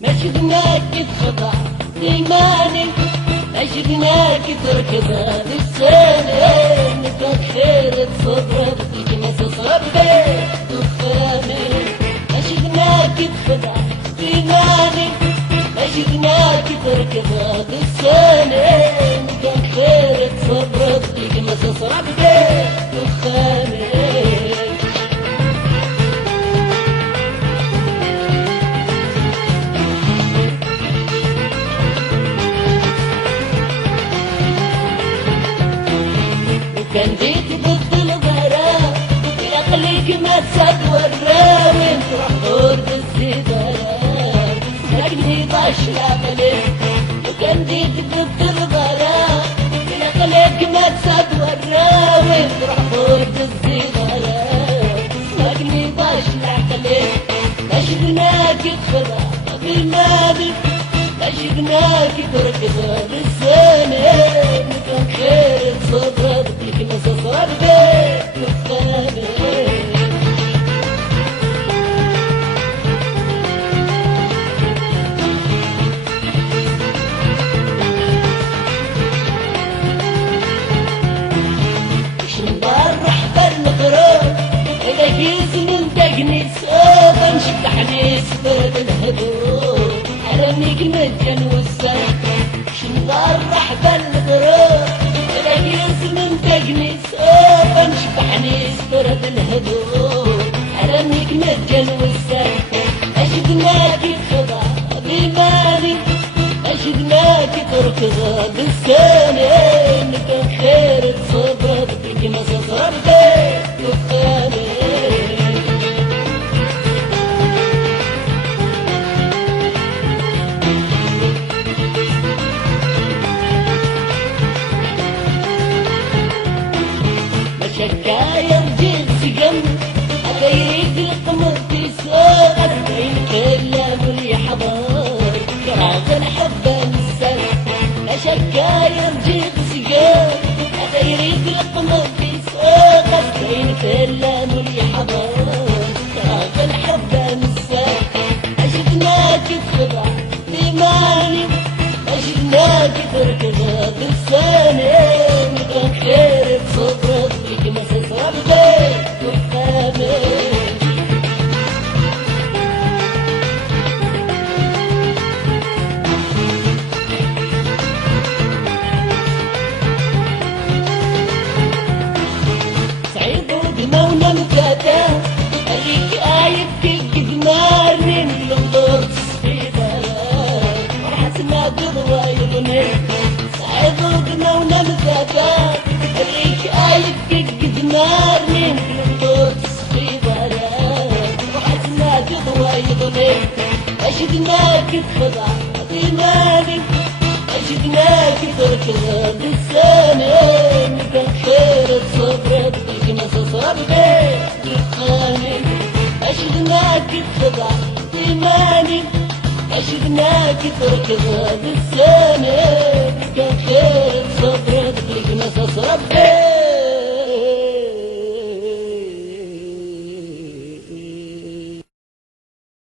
ما شفناك تخضع إيماني، ما شفناك تركض بالسنة، نكون خير تصبر بكنس صبي دخاني. ما شفناك تخضع إيماني، ما شفناك تركض بالسنة، نكون خير تصبر بكنس صبي دخاني. كان جيت ضد الغرام بعقلك ما تسدورا، وين تروح طرد الزبالة ساكني طاش العقلك. وكان جيت ضد الغرام بعقلك ما تسدورا، وين تروح طرد الزبالة ساكني طاش العقلك. ما شفناك تخضع بالماضي، ما شفناك تركض بالزمن، نكون خير تصبر بك ما تصبر بك نفخاني. وش نبرح بالمغرور إذا كيس ننتقني سوف نشبحني سبرد الهدوء حرميك مجن والسن. شنضرح بالغرور إذا كيس منتقني سوف نشبحني سبرد الهدوء حرميك مجن والسن. أشدناك تخضع بمالي، أشدناك تركض بالسنة، نكون خير تصبر بك ما صبر بك دخاني. شكاية رجيت سقم هذا يريد القمر تسوق 40 كلام ولي حضر كراغ الحب نسال. شكاية رجيت سقم هذا يريد القمر تسوق 40 كلام ولي حضر كراغ الحب نسال. أشفناك تخضع بمالي، أشفناك تركض بالسنة، نكون خير تصبر بك ما تصبر بك دخاني. سعيد ودمونا مكاتا أريك آيب كيك دمارني نلوضر تصفيدة ورحتنا قضوة يغني. سعيد ودمونا مكاتا أريك آيب كيك دمارني نلوضر تصفيدة ورحتنا قضوة يغني. أشدناك تخضع بمالي، أشدناك تركض بالسنة، نكون خير تصبر بك ما تصبر بك دخاني. أشدناك تخضع بمالي، أشدناك تركض بالسنة،